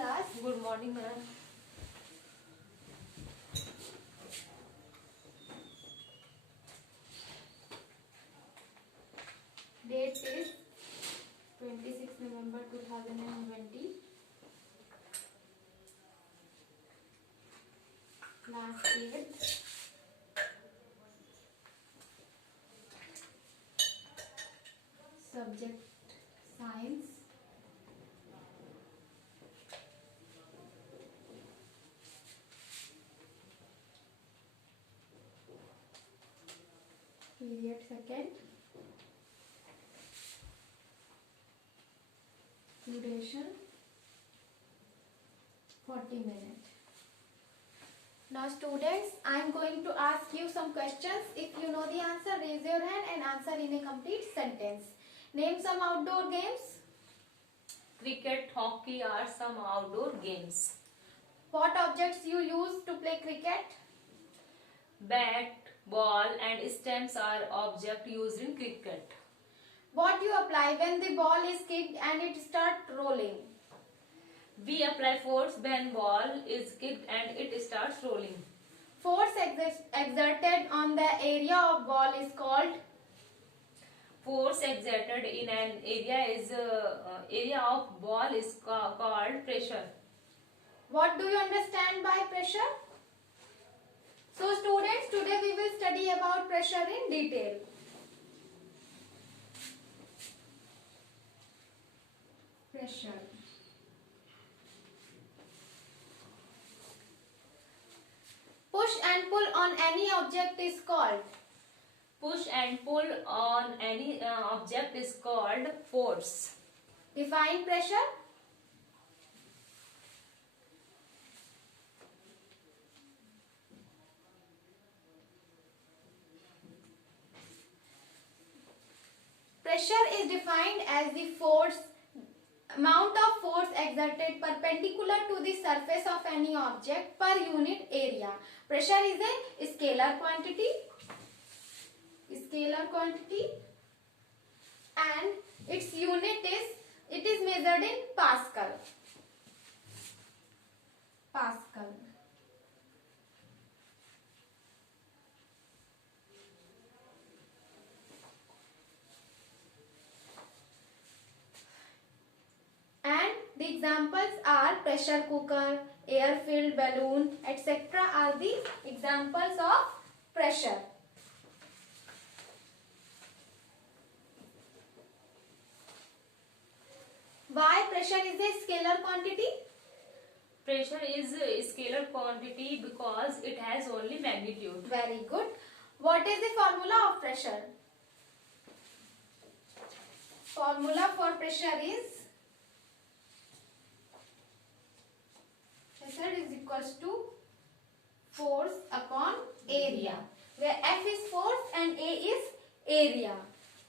class. Good morning, madam. Date is 26 November 2020. Class 8. Subject Science. Period second. Duration 40 minutes. Now students, I am going to ask you some questions. If you know the answer, raise your hand and answer in a complete sentence. Name some outdoor games. Cricket, hockey are some outdoor games. What objects you use to play cricket? Bat, ball and stumps are objects used in cricket. What you apply when the ball is kicked and it starts rolling? We apply force when ball is kicked and it starts rolling. Force exerted on the area of ball is called? Force exerted in an area of ball is called pressure. What do you understand by pressure? So students, today we will study about pressure in detail. Pressure. Push and pull on any object is called? Push and pull on any object is called force. Define pressure. Pressure is defined as the amount of force exerted perpendicular to the surface of any object per unit area. Pressure is a scalar quantity. And its unit is measured in Pascal. And the examples are pressure cooker, air-filled balloon, etc. are the examples of pressure. Why pressure is a scalar quantity? Pressure is a scalar quantity because it has only magnitude. Very good. What is the formula of pressure? Formula for pressure is pressure is equals to force upon area, where F is force and A is area.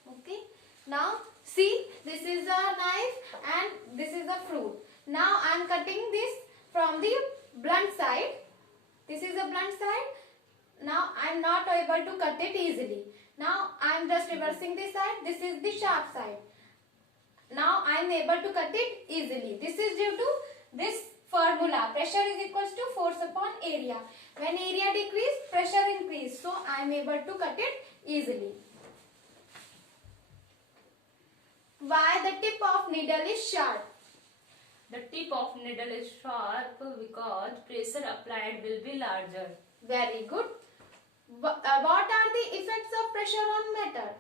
Okay. Now see, this is a knife and this is a fruit. Now I am cutting this from the blunt side. This is a blunt side. Now I am not able to cut it easily. Now I am just reversing this side. This is the sharp side. Now I am able to cut it easily. This is due to this formula. Pressure is equals to force upon area. When area decrease, pressure increase. So I am able to cut it easily. Why the tip of needle is sharp? The tip of needle is sharp because pressure applied will be larger. Very good. What are the effects of pressure on matter?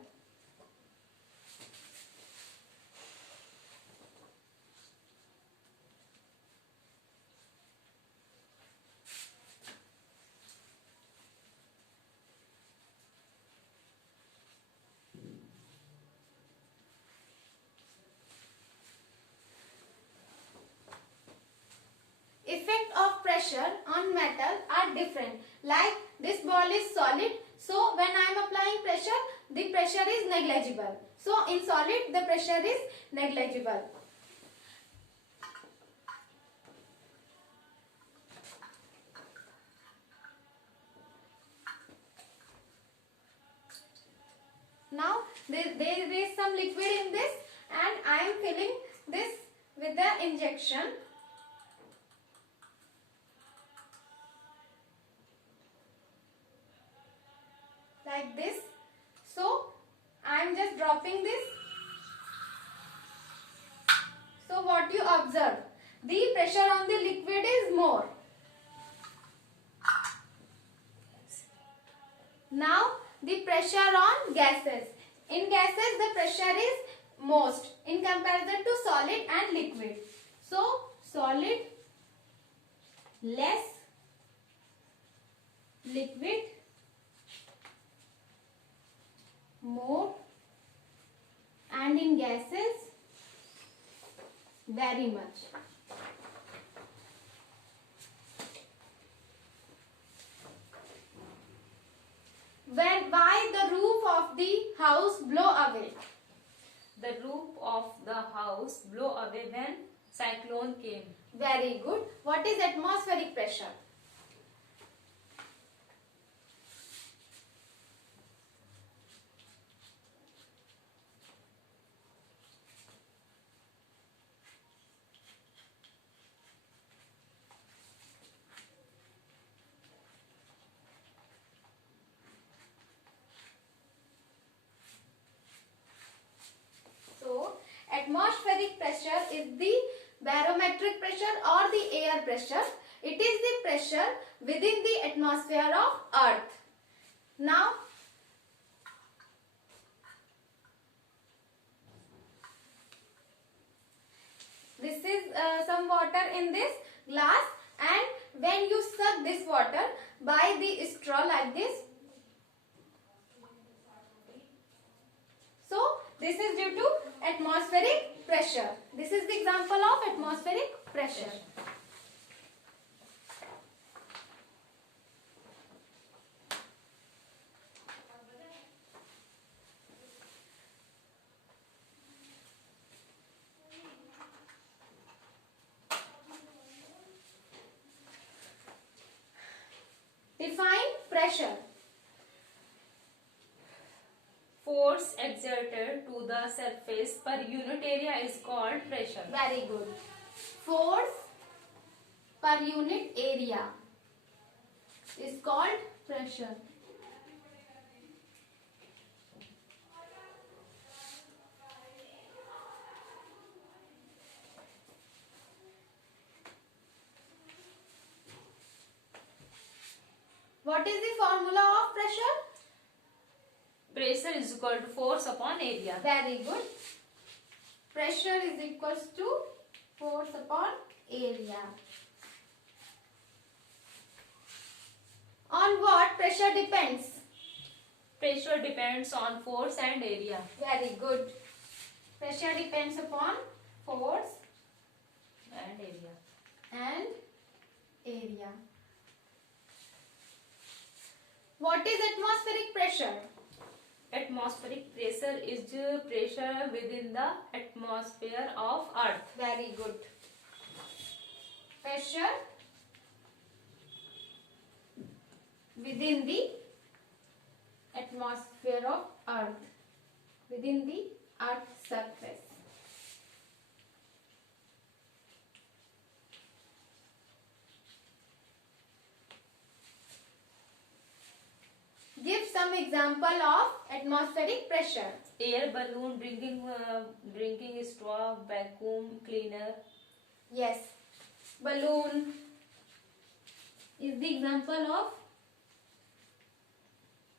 Effect of pressure on metal are different. Like this ball is solid, so when I am applying pressure, the pressure is negligible. So in solid, the pressure is negligible. Now there is some liquid in this and I am filling this with the injection. what you observe? The pressure on the liquid is more. Now the pressure on gases. In gases the pressure is most in comparison to solid and liquid. So solid less, liquid more, and in gases very much. Why the roof of the house blow away? The roof of the house blew away when cyclone came. Very good. What is atmospheric pressure? So, atmospheric pressure is the barometric pressure or the air pressure. It is the pressure within the atmosphere of Earth. Now, this is some water in this glass, and when you suck this water by the straw like this, so this is due to atmospheric pressure. This is the example of atmospheric pressure. Define pressure. Force exerted to the surface per unit area is called pressure. Very good. Force per unit area is called pressure. What is the formula of pressure? Pressure is equal to force upon area. Very good. Pressure is equals to force upon area. On what pressure depends? Pressure depends on force and area. Very good. Pressure depends upon force And area. and area. What is atmospheric pressure? Atmospheric pressure is the pressure within the atmosphere of Earth. Very good. Pressure within the atmosphere of Earth, within the Earth's surface. Give some example of atmospheric pressure. Air balloon, drinking straw, vacuum cleaner. Yes, balloon is the example of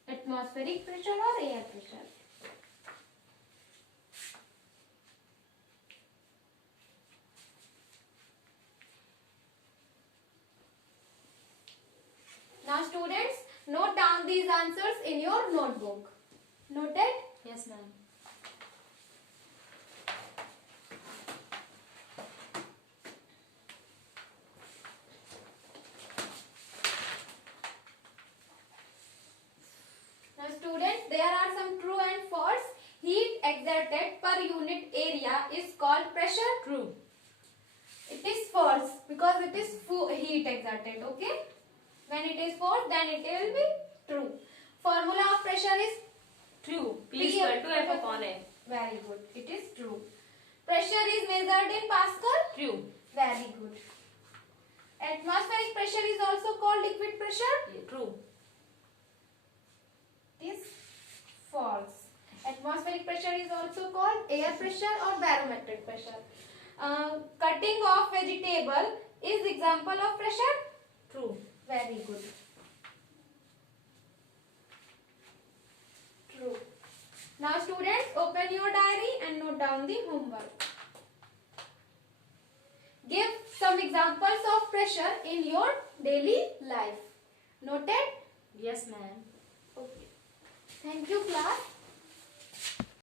atmospheric pressure or air pressure. Now students, note down these answers in your notebook. Noted? Yes, ma'am. Now students, there are some true and false. Heat exerted per unit area is called pressure. True. It is false because it is heat exerted. Okay? When it is false, then it will be true. Formula of pressure is True. P is equal to F upon A. very good. It is true. Pressure is measured in Pascal. True. Very good. Atmospheric pressure is also called liquid pressure. True. It is false. Atmospheric pressure is also called air pressure or barometric pressure. cutting of vegetable is example of pressure? True. Very good. True. Now students, open your diary and note down the homework. Give some examples of pressure in your daily life. Noted? Yes, ma'am. Okay. Thank you, class.